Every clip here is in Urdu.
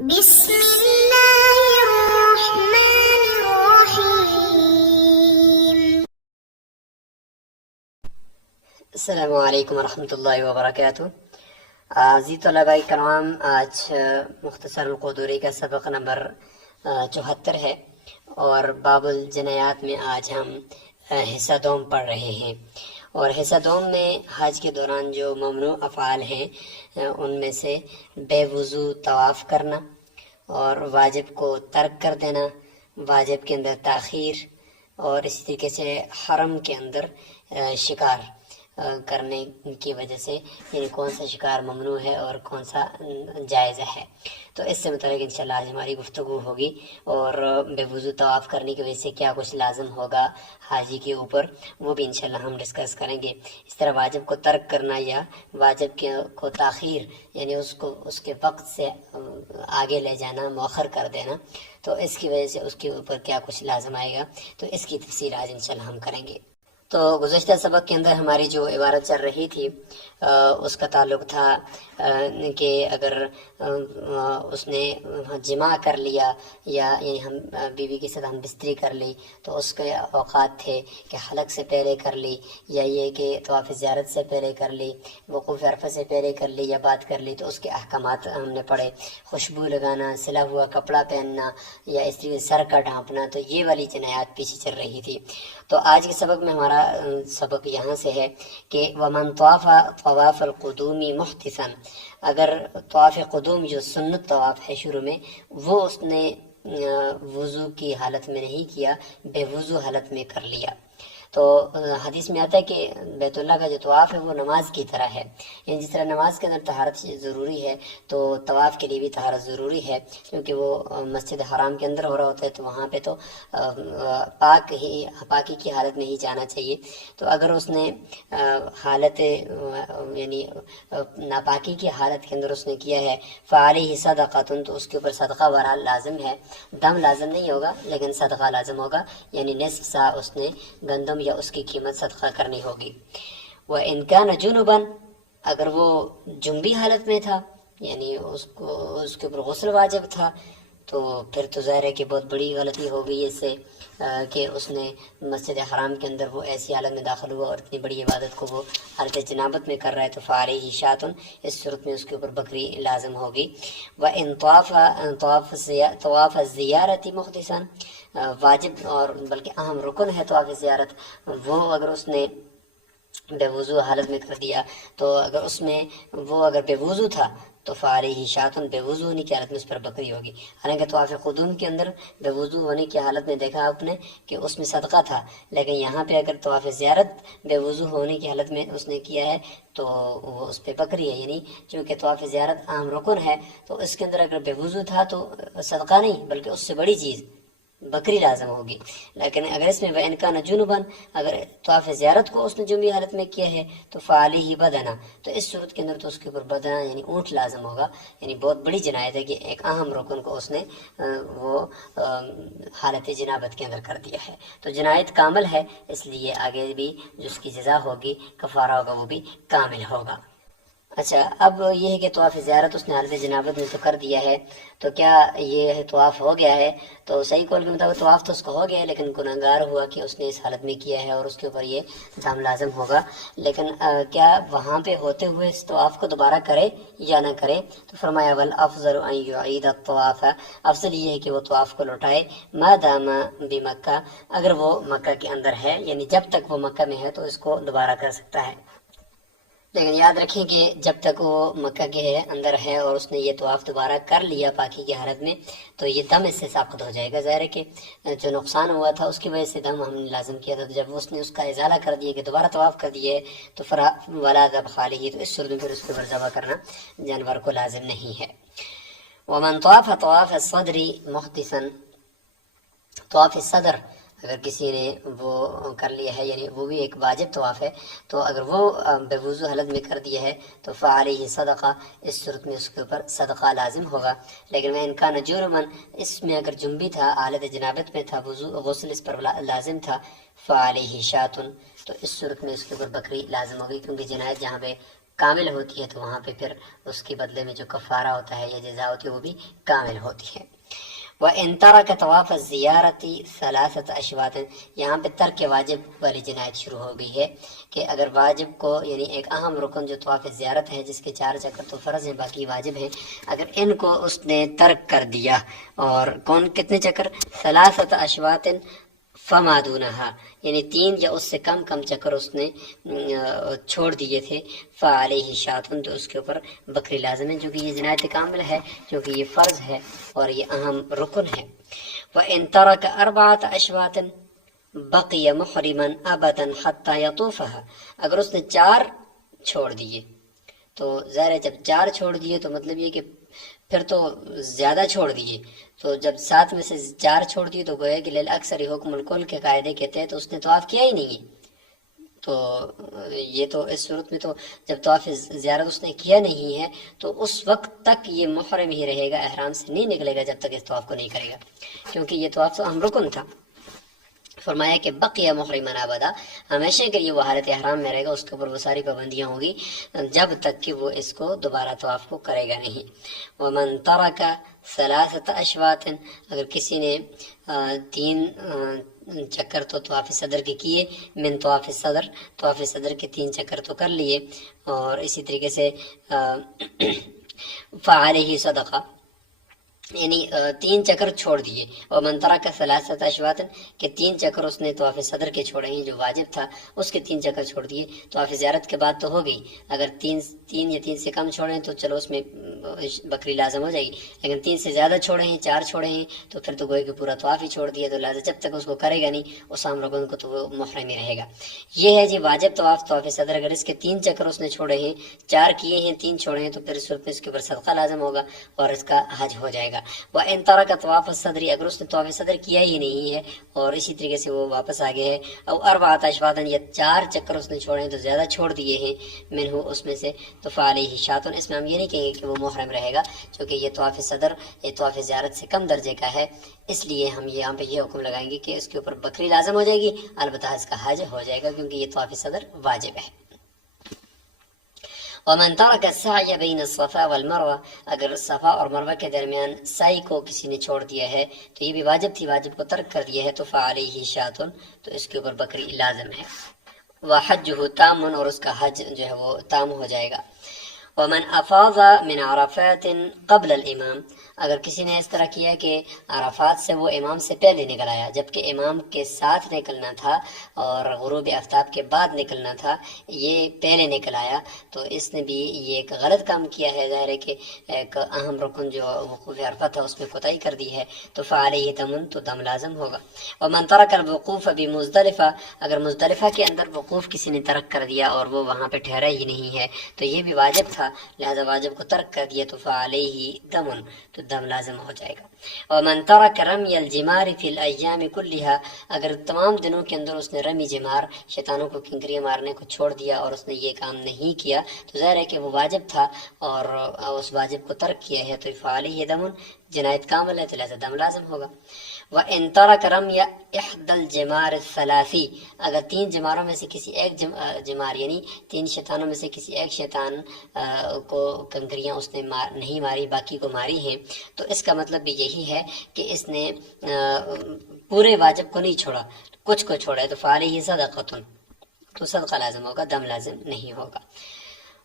بسم اللہ الرحمن الرحیم۔ السلام علیکم ورحمۃ اللہ وبرکاتہ۔ عزیز طلباء کرام، آج مختصر القدوری کا سبق نمبر 74 ہے اور باب الجنایات میں آج ہم حصہ دوم پڑھ رہے ہیں، اور حصہ دوم میں حج کے دوران جو ممنوع افعال ہیں ان میں سے بے وضو طواف کرنا اور واجب کو ترک کر دینا، واجب کے اندر تاخیر، اور اسی طریقے سے حرم کے اندر شکار کرنے کی وجہ سے، یعنی کون سا شکار ممنوع ہے اور کون سا جائز ہے۔ تو اس سے متعلق انشاءاللہ آج ہماری گفتگو ہوگی، اور بے وضو طواف کرنے کی وجہ سے کیا کچھ لازم ہوگا حاجی کے اوپر، وہ بھی انشاءاللہ ہم ڈسکس کریں گے۔ اس طرح واجب کو ترک کرنا یا واجب کو تاخیر، یعنی اس کے وقت سے آگے لے جانا، مؤخر کر دینا، تو اس کی وجہ سے اس کے اوپر کیا کچھ لازم آئے گا، تو اس کی تفصیل آج انشاءاللہ ہم کریں گے۔ تو گزشتہ سبق کے اندر ہماری جو عبارت چل رہی تھی اس کا تعلق تھا کہ اگر اس نے جماع کر لیا یا یعنی ہم بیوی کے ساتھ ہم بستری کر لی، تو اس کے اوقات تھے کہ حلق سے پہلے کر لی، یا یہ کہ طواف زیارت سے پہلے کر لی، وقوف عرفہ سے پہلے کر لی یا بعد کر لی، تو اس کے احکامات ہم نے پڑھے۔ خوشبو لگانا، سلا ہوا کپڑا پہننا، یا اس طریقے سر کا ڈھانپنا، تو یہ والی جنایات پیچھے چل رہی تھی۔ تو آج کے سبق میں ہمارا سبق یہاں سے ہے کہ وَمَنْ طَوَافَ طَوَافَ الْقُدُومِ مُحْدِثًا، اگر طواف قدوم جو سنت طواف ہے شروع میں، وہ اس نے وضو کی حالت میں نہیں کیا، بے وضو حالت میں کر لیا، تو حدیث میں آتا ہے کہ بیت اللہ کا جو طواف ہے وہ نماز کی طرح ہے، یعنی جس طرح نماز کے اندر طہارت ضروری ہے تو طواف کے لیے بھی طہارت ضروری ہے، کیونکہ وہ مسجد حرام کے اندر ہو رہا ہوتا ہے، تو وہاں پہ تو پاکی کی حالت میں ہی جانا چاہیے۔ تو اگر اس نے حالت یعنی ناپاکی کی حالت کے اندر اس نے کیا ہے فعلیہ صدقۃ، تو اس کے اوپر صدقہ بہرحال لازم ہے، دم لازم نہیں ہوگا لیکن صدقہ لازم ہوگا، یعنی نصف سا اس نے گندم یا اس کی قیمت صدقہ کرنی ہوگی۔ وَإِنْ كَانَ جُنُبًا، اگر وہ جنبی حالت میں تھا، یعنی اس کے اوپر غسل واجب تھا، تو پھر تو ظاہر ہے کہ بہت بڑی غلطی ہو گئی اس سے کہ اس نے مسجد حرام کے اندر وہ ایسی حالت میں داخل ہوا اور اتنی بڑی عبادت کو وہ حالت جنابت میں کر رہا ہے، تو فعلیہ شاۃ، اس صورت میں اس کے اوپر بکری لازم ہوگی۔ وَإِنْ طَوَافَ الزِّيَارَةِ مُحْدِثًا، واجب اور بلکہ اہم رکن ہے طواف زیارت، وہ اگر اس نے بے وضو حالت میں کر دیا، تو اگر اس میں وہ اگر بے وضو تھا تو فعلیہ شاۃ، بے وضو ہونے کی حالت میں اس پر بکری ہوگی۔ حالانکہ طواف قدوم کے اندر بے وضو ہونے کی حالت میں دیکھا آپ نے کہ اس میں صدقہ تھا، لیکن یہاں پہ اگر طواف زیارت بے وضو ہونے کی حالت میں اس نے کیا ہے تو وہ اس پہ بکری ہے، یعنی چونکہ طواف زیارت اہم رکن ہے تو اس کے اندر اگر بے وضو تھا تو صدقہ نہیں بلکہ اس سے بڑی چیز بکری لازم ہوگی۔ لیکن اگر اس میں وَإِنْ كَانَ جُنُبًا، اگر طواف زیارت کو اس نے جنبی حالت میں کیا ہے تو فعلیہ بدنہ، تو اس صورت کے اندر تو اس کے اوپر بدنہ یعنی اونٹ لازم ہوگا، یعنی بہت بڑی جنایت ہے کہ ایک اہم رکن کو اس نے وہ حالت جنابت کے اندر کر دیا ہے، تو جنایت کامل ہے، اس لیے آگے بھی جو اس کی جزا ہوگی، کفارہ ہوگا، وہ بھی کامل ہوگا۔ اچھا، اب یہ ہے کہ طواف زیارت اس نے حالت جنابت میں تو کر دیا ہے، تو کیا یہ طواف ہو گیا ہے؟ تو صحیح قول کے مطابق طواف تو اس کا ہو گیا ہے، لیکن گنہگار ہوا کہ اس نے اس حالت میں کیا ہے اور اس کے اوپر یہ دم لازم ہوگا۔ لیکن کیا وہاں پہ ہوتے ہوئے اس طواف کو دوبارہ کرے یا نہ کرے؟ تو فرمایا والافضل ان یعید الطواف، افضل یہ ہے کہ وہ طواف کو لوٹائے، ما دام بمکہ، اگر وہ مکہ کے اندر ہے، یعنی جب تک وہ مکہ میں ہے تو اس کو دوبارہ کر سکتا ہے، لیکن یاد رکھیں کہ جب تک وہ مکہ کے اندر ہے اور اس نے یہ طواف دوبارہ کر لیا پاکی کی حالت میں، تو یہ دم اس سے ساقط ہو جائے گا۔ ظاہر ہے کہ جو نقصان ہوا تھا اس کی وجہ سے دم ہم نے لازم کیا تھا، تو جب اس نے اس کا ازالہ کر دیا کہ دوبارہ طواف کر دیے تو ولا ذبح علیہ، تو اس صورت میں پھر اس کے اوپر ذبح کرنا جانور کو لازم نہیں ہے۔ ومن طواف طواف الصدر محدثا، طواف صدر اگر کسی نے وہ کر لیا ہے، یعنی وہ بھی ایک واجب طواف ہے، تو اگر وہ بے وضو حالت میں کر دیا ہے تو فعلیہ صدقہ، اس صورت میں اس کے اوپر صدقہ لازم ہوگا۔ لیکن وہ انکان جرمن، اس میں اگر جنبی تھا، حالت جنابت میں تھا، غسل اس پر لازم تھا، فعلیہ شاۃ، تو اس صورت میں اس کے اوپر بکری لازم ہوگی، کیونکہ جنایت جہاں پہ کامل ہوتی ہے تو وہاں پہ پھر اس کے بدلے میں جو کفارہ ہوتا ہے یا جزا ہوتی ہے وہ بھی کامل ہوتی ہے۔ وَإِن تَرَكَ طَوَافَ الزِّيَارَةِ ثَلَاثَةَ أَشْوَاطٍ، یہاں پہ ترک واجب والی جنایت شروع ہو گئی ہے کہ اگر واجب کو یعنی ایک اہم رکن جو طواف زیارت ہے جس کے 4 چکر تو فرض ہیں باقی واجب ہیں، اگر ان کو اس نے ترک کر دیا، اور کون کتنے چکر؟ ثلاثۃ اشواط فما دونہا، یعنی 3 یا اس سے کم چکر اس نے چھوڑ دیے تھے، فعلیہ شاتن، تو اس کے اوپر بکری لازم ہے، جو کہ یہ جنایت کامل ہے، جو کہ یہ فرض ہے اور یہ اہم رکن ہے۔ وَإِن تَرَكَ 4 أشواط بقي محرما ابدا حتى يطوفها، اگر اس نے 4 چھوڑ دیے تو ظاہر ہے جب 4 چھوڑ دیے تو مطلب یہ کہ پھر تو زیادہ چھوڑ دیے، تو جب 7 میں سے 4 چھوڑ دیے تو گویا کہ للأکثر حکم الکل کے قاعدے کے تحت اس نے طواف کیا ہی نہیں ہے، تو یہ تو اس صورت میں تو جب طواف زیارت اس نے کیا نہیں ہے تو اس وقت تک یہ محرم ہی رہے گا، احرام سے نہیں نکلے گا جب تک اس طواف کو نہیں کرے گا، کیونکہ یہ طواف تو اہم رکن تھا۔ فرمایا کہ بقیہ محرما ابدا، ہمیشہ کے لیے وہ حالت احرام میں رہے گا، اس کے اوپر وہ ساری پابندیاں ہوں گی جب تک کہ وہ اس کو دوبارہ طواف کو کرے گا نہیں۔ ومن ترک 3 اشواط، اگر کسی نے 3 چکر تو طواف صدر کے کیے، من طواف صدر، طواف صدر کے 3 چکر تو کر لیے، اور اسی طریقے سے فعلیہ صدقہ، یعنی 3 چکر چھوڑ دیے، اور منترا کا 3 اشواط کہ 3 چکر اس نے طواف صدر کے چھوڑے ہیں جو واجب تھا، اس کے 3 چکر چھوڑ دیے، طواف زیارت کے بعد تو ہو گئی، اگر 3 یا 3 سے کم چھوڑے ہیں تو چلو اس میں بکری لازم ہو جائے گی، لیکن 3 سے زیادہ چھوڑے ہیں، 4 چھوڑے ہیں تو پھر تو گوئے کہ پورا طواف ہی چھوڑ دیا، تو لازم جب تک اس کو کرے گا نہیں اس عام رکن کو تو وہ محرم ہی رہے گا۔ یہ ہے جی واجب طواف صدر، اگر اس کے 3 چکر اس نے چھوڑے ہیں، 4 کیے ہیں 3 چھوڑے ہیں تو پھر اس صورت میں اس کے اوپر صدقہ لازم ہوگا اور اس کا حج ہو جائے گا۔ وَإِن تَرَكَ طَوَافَ الصَّدْرِ، اگر اس نے طواف صدر کیا ہی نہیں ہے اور اسی طریقے سے وہ واپس آ گئے ہے، او 4 اشواط، یا 4 چکر اس نے چھوڑے ہیں تو زیادہ چھوڑ دیے ہیں، منہ اس میں سے، تو فعلیہ شاتن، اس میں ہم یہ نہیں کہیں گے کہ وہ محرم رہے گا، کیونکہ یہ طواف صدر یہ طواف زیارت سے کم درجے کا ہے، اس لیے ہم یہاں پہ یہ حکم لگائیں گے کہ اس کے اوپر بکری لازم ہو جائے گی، البتہ اس کا حج ہو جائے گا کیونکہ یہ طواف صدر واجب ہے۔ ومن ترک السعی بین الصفا والمروہ، اگر صفا اور مروہ کے درمیان سعی کو کسی نے چھوڑ دیا ہے تو یہ بھی واجب تھی، واجب کو ترک کر دیا ہے، تو فعلیہ شاتن، تو اس کے اوپر بکری لازم ہے، وحجہ تام، اور اس کا حج جو ہے وہ تام ہو جائے گا۔ ومن افاض من عرفات قبل الامام، اگر کسی نے اس طرح کیا کہ عرفات سے وہ امام سے پہلے نکل آیا جبکہ امام کے ساتھ نکلنا تھا اور غروب آفتاب کے بعد نکلنا تھا، یہ پہلے نکل آیا، تو اس نے بھی یہ ایک غلط کام کیا ہے، ظاہر ہے کہ ایک اہم رکن جو وقوف عرفہ تھا اس میں کوتاہی کر دی ہے، تو فعلیہ دم، تو دم لازم ہوگا۔ ومن ترک الوقوف بمزدلفہ، اگر مزدلفہ کے اندر وقوف کسی نے ترک کر دیا اور وہ وہاں پہ ٹھہرا ہی نہیں ہے تو یہ بھی واجب تھا، لہذا واجب کو ترک کر دیا، تو فعلیہ دم، تو دم لازم ہو جائے گا۔ ومن ترک رمی الجمار فی الایام کلھا، اگر تمام دنوں کے اندر اس نے رمی جمار، شیطانوں کو کنکریاں مارنے کو چھوڑ دیا اور اس نے یہ کام نہیں کیا تو ظاہر ہے کہ وہ واجب تھا اور اس واجب کو ترک کیا ہے، تو فعلیہ دم، جنایت کامل ہے تو لہذا دم لازم ہوگا۔ وَإِن تَرَكَ رَمْيَ إِحْدَى الْجِمَارِ الثَّلَاثِ، اگر 3 جماروں میں سے کسی ایک جمار یعنی 3 شیطانوں میں سے کسی ایک شیطان کو کنکریاں اس نے نہیں ماری، باقی کو ماری ہیں، تو اس کا مطلب بھی یہی ہے کہ اس نے پورے واجب کو نہیں چھوڑا، کچھ کو چھوڑا ہے، تو فعلیہ صدقۃ، تو صدقہ لازم ہوگا، دم لازم نہیں ہوگا۔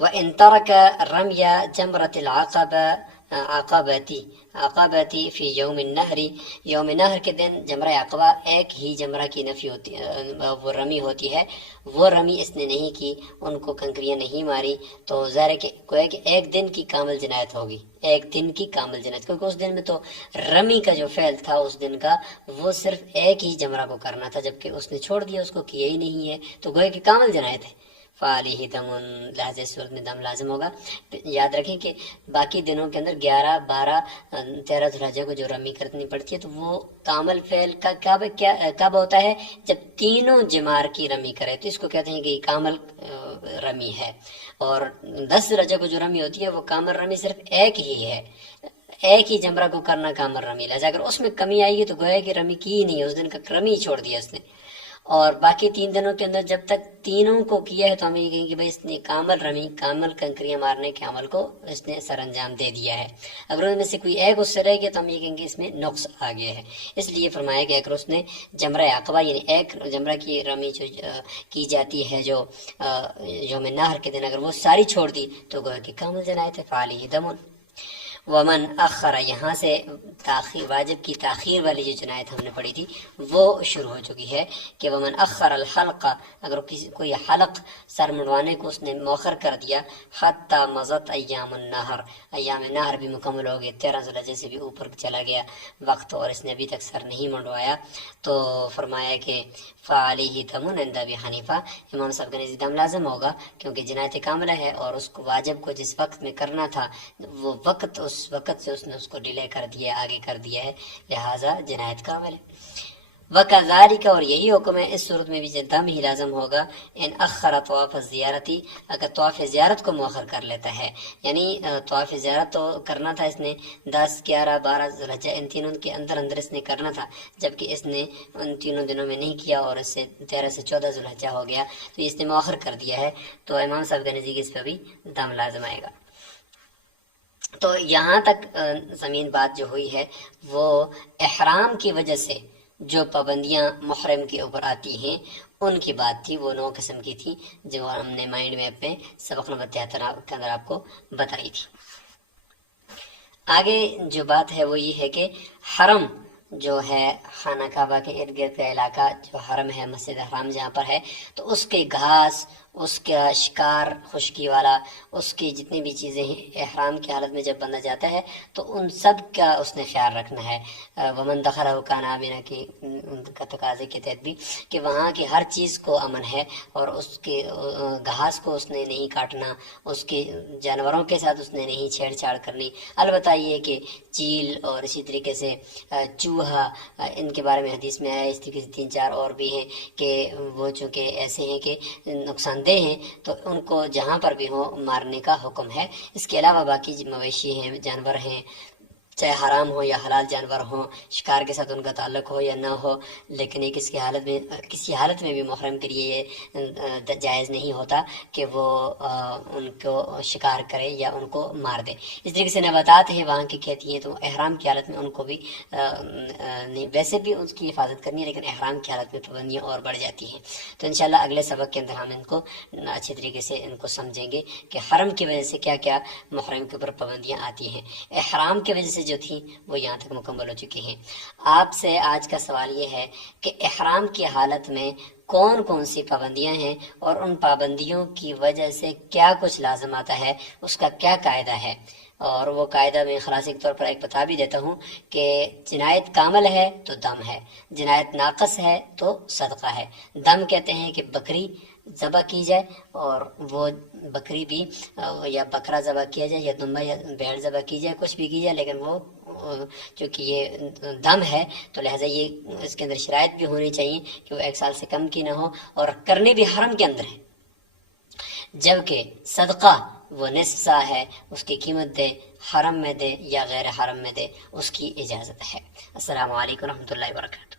وَإِن تَرَكَ رَمْيَ جَمْرَةِ الْعَقَبَةِ عقبتی فی یوم النہر، یوم نہر کے دن جمرہ عقبہ ایک ہی جمرہ کی نفی ہوتی وہ رمی ہوتی ہے، وہ رمی اس نے نہیں کی، ان کو کنکریاں نہیں ماری، تو ظاہر ہے کہ کوئی کہ ایک دن کی کامل جنایت ہوگی، ایک دن کی کامل جنایت، کیونکہ اس دن میں تو رمی کا جو فعل تھا اس دن کا وہ صرف ایک ہی جمرہ کو کرنا تھا، جبکہ اس نے چھوڑ دیا، اس کو کیا ہی نہیں ہے، تو گویا کہ کامل جنایت ہے، فعلیہ دم، لہذا صورت میں دم لازم ہوگا۔ یاد رکھیں کہ باقی دنوں کے اندر 11، 12، 13 ذوالحجہ کو جو رمی کرنی پڑتی ہے تو وہ کامل فعل کا کب ہوتا ہے؟ جب تینوں جمار کی رمی کرے، تو اس کو کہتے ہیں کہ یہ کامل رمی ہے۔ اور 10 ذوالحجہ کو جو رمی ہوتی ہے وہ کامل رمی صرف ایک ہی ہے، ایک ہی جمرہ کو کرنا کامل رمی، لہذا اگر اس میں کمی آئی ہے تو گویا کہ رمی کی ہی نہیں ہے، اس دن کا رمی چھوڑ دیا اس نے۔ اور باقی 3 دنوں کے اندر جب تک تینوں کو کیا ہے تو ہم یہ کہیں گے بھائی اس نے کامل رمی، کامل کنکریاں مارنے کے عمل کو اس نے سر انجام دے دیا ہے۔ اگر ان میں سے کوئی ایک اس سے رہ گیا تو ہم یہ کہیں گے اس میں نقص آ گیا ہے۔ اس لیے فرمایا کہ اگر اس نے جمرہ عقبہ یعنی ایک جمرہ کی رمی جو کی جاتی ہے جو یوم نحر کے دن، اگر وہ ساری چھوڑ دی تو گویا کہ کامل جنایت ہے، فعلیہ دم۔ ومن اخر، یہاں سے تاخیر، واجب کی تاخیر والی جو جنایت ہم نے پڑھی تھی وہ شروع ہو چکی ہے کہ ومن اخر الحلق، اگر کوئی حلق سر منڈوانے کو اس نے مؤخر کر دیا، حتی مضت ایام النہر، ایام نہر بھی مکمل ہو گئے، 13 ذوالحجہ سے بھی اوپر چلا گیا وقت اور اس نے ابھی تک سر نہیں منڈوایا، تو فرمایا کہ فعلیہ دم عند ابی حنیفہ، امام صاحب کا نزدیک دم لازم ہوگا کیونکہ جنایت کاملہ ہے اور اس کو واجب کو جس وقت میں کرنا تھا وہ وقت، اس وقت سے اس نے اس کو ڈیلے کر دیا، آگے کر دیا ہے، لہٰذا جنایت کامل ہے۔ وَكَذَلِكَ، اور یہی حکم ہے اس صورت میں بھی دم ہی لازم ہوگا، ان اخر طواف الزیارتی، اگر طواف زیارت کو مؤخر کر لیتا ہے، یعنی طواف زیارت تو کرنا تھا اس نے 10، 11، 12 ذوالحجہ، ان تینوں کے اندر اس نے کرنا تھا، جبکہ اس نے ان تینوں دنوں میں نہیں کیا اور اس سے 13 سے 14 ذوالحجہ ہو گیا تو اس نے مؤخر کر دیا ہے، تو امام صاحب کے نزدیک اس پہ بھی دم لازم آئے گا۔ تو یہاں تک زمین بات جو ہوئی ہے وہ احرام کی وجہ سے جو پابندیاں محرم کے اوپر آتی ہیں ان کی بات تھی، وہ 9 قسم کی تھی جو ہم نے مائنڈ میپ میں سبق نمبر 73 کے اندر آپ کو بتائی تھی۔ آگے جو بات ہے وہ یہ ہے کہ حرم جو ہے خانہ کعبہ کے ارد گرد کا علاقہ جو حرم ہے، مسجد حرام جہاں پر ہے، تو اس کے گھاس، اس کا شکار خشکی والا، اس کی جتنی بھی چیزیں ہیں احرام کی حالت میں جب بندہ جاتا ہے تو ان سب کا اس نے خیال رکھنا ہے۔ ومن دخلہ کان آمنا کی ان کا تقاضے کے تحت بھی کہ وہاں کی ہر چیز کو امن ہے اور اس کے گھاس کو اس نے نہیں کاٹنا، اس کے جانوروں کے ساتھ اس نے نہیں چھیڑ چھاڑ کرنی۔ البتہ یہ کہ چیل اور اسی طریقے سے چوہا، ان کے بارے میں حدیث میں آیا، اس طریقے سے 3-4 اور بھی ہیں کہ وہ چونکہ ایسے ہیں کہ نقصان دہ ہیں تو ان کو جہاں پر بھی ہو مارنے کا حکم ہے۔ اس کے علاوہ باقی مویشی ہیں، جانور ہیں، چاہے حرام ہو یا حلال جانور ہوں، شکار کے ساتھ ان کا تعلق ہو یا نہ ہو، لیکن یہ کسی حالت میں بھی محرم کے لیے یہ جائز نہیں ہوتا کہ وہ ان کو شکار کرے یا ان کو مار دے۔ اس طریقے سے نباتات ہیں وہاں کی کھیتی ہیں تو احرام کی حالت میں ان کو بھی نہیں، ویسے بھی اس کی حفاظت کرنی ہے لیکن احرام کی حالت میں پابندیاں اور بڑھ جاتی ہیں۔ تو انشاءاللہ اگلے سبق کے اندر ہم ان کو اچھے طریقے سے ان کو سمجھیں گے کہ حرم کی وجہ سے کیا کیا محرم کے اوپر پابندیاں آتی ہیں۔ احرام کی وجہ سے جو تھی وہ یہاں تک مکمل ہو چکی ہیں۔ آپ سے آج کا سوال یہ ہے کہ احرام کی حالت میں کون کون سی پابندیاں ہیں اور ان پابندیوں کی وجہ سے کیا کچھ لازم آتا ہے، اس کا کیا قاعدہ ہے، اور وہ قاعدہ میں خلاصے کے طور پر ایک بتا بھی دیتا ہوں کہ جنایت کامل ہے تو دم ہے، جنایت ناقص ہے تو صدقہ ہے۔ دم کہتے ہیں کہ بکری ذبح کی جائے اور وہ بکری بھی یا بکرا ذبح کیا جائے یا دمبا یا بھیڑ ذبح کی جائے، کچھ بھی کی جائے، لیکن وہ چونکہ یہ دم ہے تو لہٰذا یہ اس کے اندر شرائط بھی ہونی چاہیے کہ وہ 1 سال سے کم کی نہ ہو اور کرنے بھی حرم کے اندر ہے، جبکہ صدقہ وہ نصف سا ہے، اس کی قیمت دے، حرم میں دے یا غیر حرم میں دے، اس کی اجازت ہے۔ السلام علیکم ورحمۃ اللہ وبرکاتہ۔